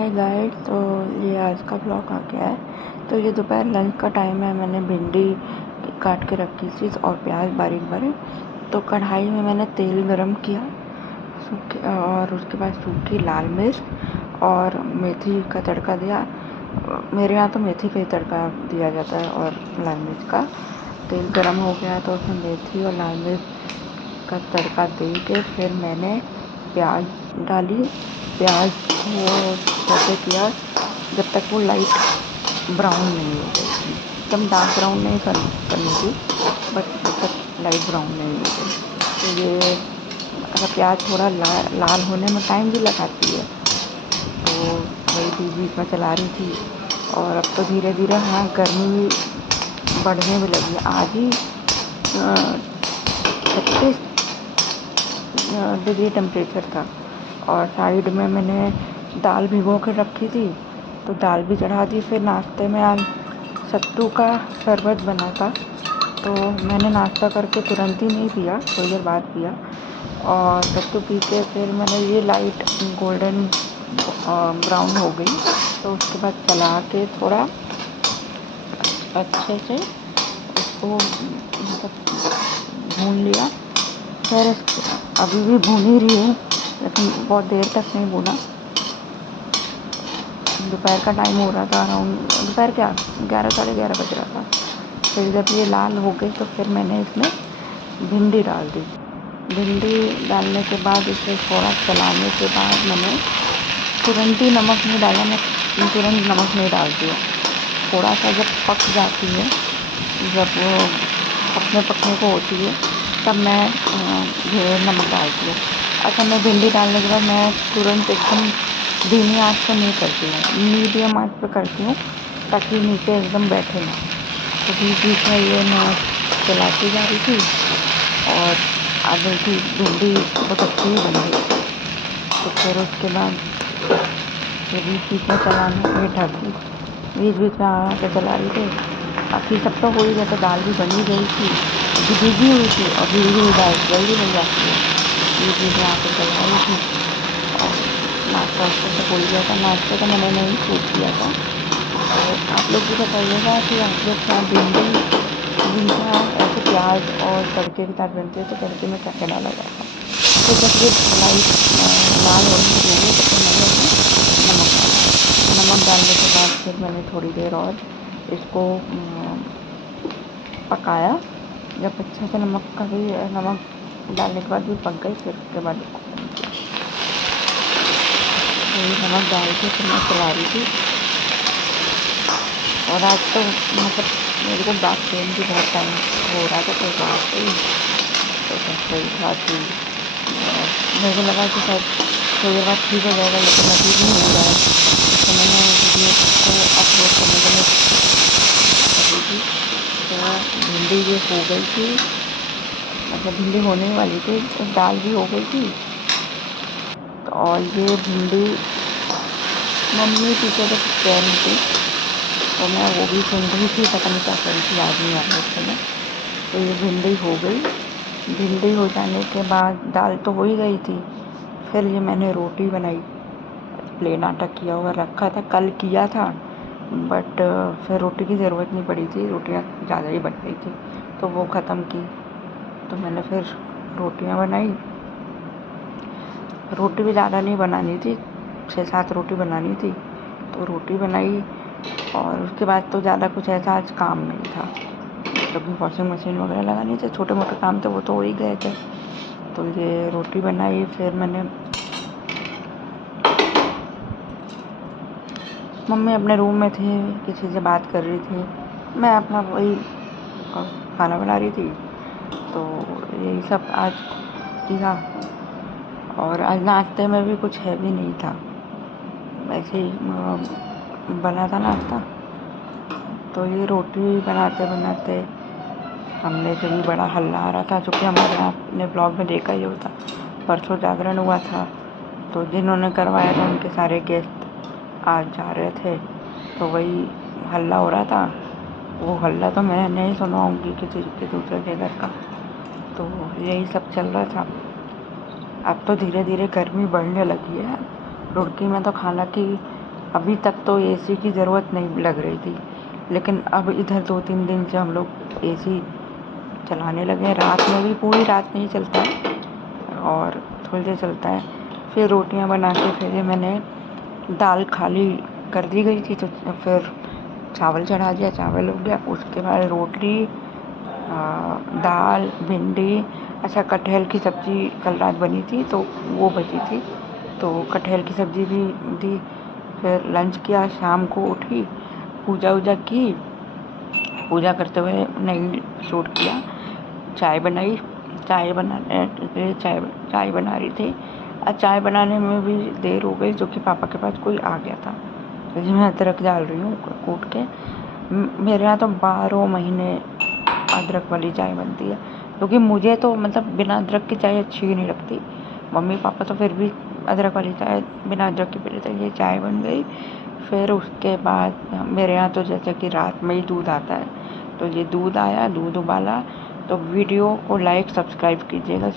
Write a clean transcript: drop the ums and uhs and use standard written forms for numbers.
Hi guys, तो ये आज का ब्लॉग आ गया है। तो ये दोपहर लंच का टाइम है। मैंने भिंडी काट के रखी थी और प्याज बारीक बारीक। तो कढ़ाई में मैंने तेल गरम किया और उसके बाद सूखी लाल मिर्च और मेथी का तड़का दिया। मेरे यहाँ तो मेथी का ही तड़का दिया जाता है और लाल मिर्च का। तेल गरम हो गया तो उसमें मेथी और लाल मिर्च का तड़का दे के फिर मैंने प्याज डाली। प्याज को कैसे किया, जब तक वो लाइट ब्राउन नहीं हो गई थी। एकदम डार्क ब्राउन नहीं करनी थी, बट जब तक लाइट ब्राउन नहीं हो गई। तो ये अगर प्याज थोड़ा लाल होने में टाइम भी लगाती है, तो वही बीच बीच में चला रही थी। और अब तो धीरे धीरे गर्मी भी बढ़ने भी लगी। आज ही 36 डिग्री टेम्परेचर था। और साइड में मैंने दाल भिगो कर रखी थी, तो दाल भी चढ़ा दी। फिर नाश्ते में आज सत्तू का शरबत बना था, तो मैंने नाश्ता करके तुरंत ही नहीं पिया, थोड़ी देर बाद पिया। और सत्तू पी के फिर मैंने ये लाइट गोल्डन ब्राउन हो गई, तो उसके बाद चला के थोड़ा अच्छे से उसको भून लिया। फिर अभी भी भून ही रही हूँ, लेकिन बहुत देर तक नहीं भूना। दोपहर का टाइम हो रहा था, अराउंड दोपहर क्या 11 साढ़े 11 बज रहा था। फिर जब ये लाल हो गई तो फिर मैंने इसमें भिंडी डाल दी। भिंडी डालने के बाद इसे थोड़ा चलाने के बाद मैंने तुरंत ही नमक नहीं डाला। मैं तुरंत नमक नहीं डालती हूँ। थोड़ा सा जब पक जाती है, जब वो पकने को होती है, तब मैं नमक डालती हूँ। अच्छा, मैं भिंडी डालने के बाद मैं तुरंत एकदम धीमी आंच पर नहीं करती हूँ, मीडियम आंच पर करती हूँ, ताकि नीचे एकदम बैठे ना। तो बीच बीच में ये मैं चलाती जा रही थी और आगे की भिंडी बहुत अच्छी ही बन गई। तो फिर उसके बाद ये बीच बीच में चलाना, ये ढकी बीच बीच में आके चला रही थी। बाकी सब तो हो ही गया था, दाल भी बनी गई थी, भीगी हुई थी और भीगी हुई दाल जल्दी बन जाती है। बीच बीच में आके चला रही थी और नाश्ता वास्ता तो हो ही गया था। नाश्ते का मैंने नहीं छूट किया था। और आप लोग भी बताइएगा कि आप लोग क्या भिंडियाँ ऐसे प्याज और तड़के के साथ बनते हैं, तो तड़के में क्या क्या डाला जाता है। तो जब ये लाइट लाल होने लगी तो फिर मैंने इसमें नमक डाला। नमक डालने के बाद फिर मैंने थोड़ी देर और इसको पकाया। जब अच्छे से नमक डालने के बाद भी पक गई, फिर उसके बाद इसको बंद किया। तो ये नमक डाल के फिर मैं चला रही थी। और आज तो मतलब मेरे को बैक पेन भी बहुत टाइम हो रहा था, तो रात को ही तो बस वही था कि मेरे को लगा कि शायद थोड़ी देर बाद ठीक हो जाएगा, लेकिन अभी भी नहीं हो रहा है। तो मैंने वीडियो को अपलोड करने के लिए कर रही थी। तो भिंडी ये हो गई थी, मतलब भिंडी होने वाली थी, दाल भी हो गई थी। तो और ये भिंडी मम्मी पीछे तो कुछ कह रही थी, तो मैं वो भी सुन रही थी, पता नहीं क्या कर रही थी, याद नहीं आ रहा उस समय। तो ये भिंडी हो गई। भिंडी हो जाने के बाद दाल तो हो ही गई थी। फिर ये मैंने रोटी बनाई। प्लेन आटा किया हुआ रखा था, कल किया था, बट फिर रोटी की ज़रूरत नहीं पड़ी थी, रोटियाँ ज़्यादा ही बन गई थी, तो वो ख़त्म की। तो मैंने फिर रोटियाँ बनाई। रोटी भी ज़्यादा नहीं बनानी थी, 6-7 रोटी बनानी थी, तो रोटी बनाई। और उसके बाद तो ज़्यादा कुछ ऐसा आज काम नहीं था, मतलब वॉशिंग मशीन वगैरह लगानी थे, छोटे मोटे काम थे, वो तो हो ही गए थे। तो ये रोटी बनाई। फिर मैंने मम्मी अपने रूम में थी, किसी से बात कर रही थी, मैं अपना वही खाना बना रही थी। तो यही सब आज किया। और आज नाश्ते में भी कुछ हैवी नहीं था, वैसे ही बना था नाश्ता। तो ये रोटी बनाते बनाते हमने से भी बड़ा हल्ला आ रहा था, चूँकि हमारे यहाँ अपने ब्लॉग में देखा ही होता, परसों जागरण हुआ था, तो जिन्होंने करवाया था उनके सारे गेस्ट आज जा रहे थे, तो वही हल्ला हो रहा था। वो हल्ला तो मैं नहीं सुनाऊंगी किसी के दूसरे के घर का। तो यही सब चल रहा था। अब तो धीरे धीरे गर्मी बढ़ने लगी है। रुड़की में तो हालांकि अभी तक तो एसी की ज़रूरत नहीं लग रही थी, लेकिन अब इधर 2-3 दिन से हम लोग एसी चलाने लगे हैं। रात में भी पूरी रात नहीं चलता है और थोड़ी देर चलता है। फिर रोटियां बना के फिर ये मैंने दाल खाली कर दी गई थी, तो फिर चावल चढ़ा दिया, चावल हो गया। उसके बाद रोटी, दाल, भिंडी, अच्छा कटहल की सब्ज़ी कल रात बनी थी तो वो बची थी, तो कटहल की सब्ज़ी भी दी। फिर लंच किया, शाम को उठी, पूजा वूजा की, पूजा करते हुए नहीं शूट किया, चाय बनाई। चाय बनाने चाय बना रही थी। चाय बनाने में भी देर हो गई, जो कि पापा के पास कोई आ गया था, तो मैं अदरक डाल रही हूँ कूट के। मेरे यहाँ तो 12 महीने अदरक वाली चाय बनती है, क्योंकि मुझे तो मतलब बिना अदरक की चाय अच्छी ही नहीं लगती। मम्मी पापा तो फिर भी अदरक वाली चाय बिना अदरक की पी लेते। ये चाय बन गई। फिर उसके बाद मेरे यहाँ तो जैसे कि रात में ही दूध आता है, तो ये दूध आया, दूध उबाला। तो वीडियो को लाइक सब्सक्राइब कीजिएगा।